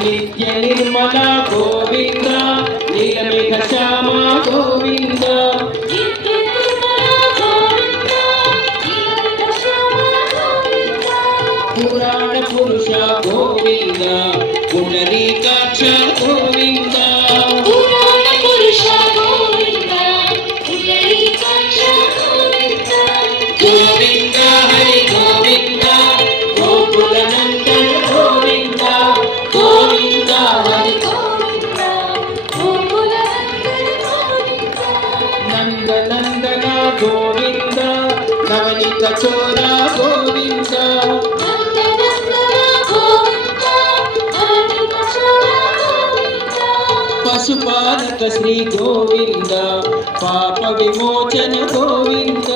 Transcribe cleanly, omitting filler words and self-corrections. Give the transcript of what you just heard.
నిత్య నిర్మల గోవింద నీలమేఘ శ్యామ గోవింద పురాణ పురుష గోవింద పుండరీకాక్ష గోవింద పురాణ పురుష గోవింద పుండరీకాక్ష గోవింద గోవింద హరి గోవింద గోకుల నందన గోవింద గోవింద హరి గోవింద గోకుల నందన నందన గోవింద నవనిత చోర గోవింద పశుపాలక శ్రీ గోవింద పాప విమోచన గోవింద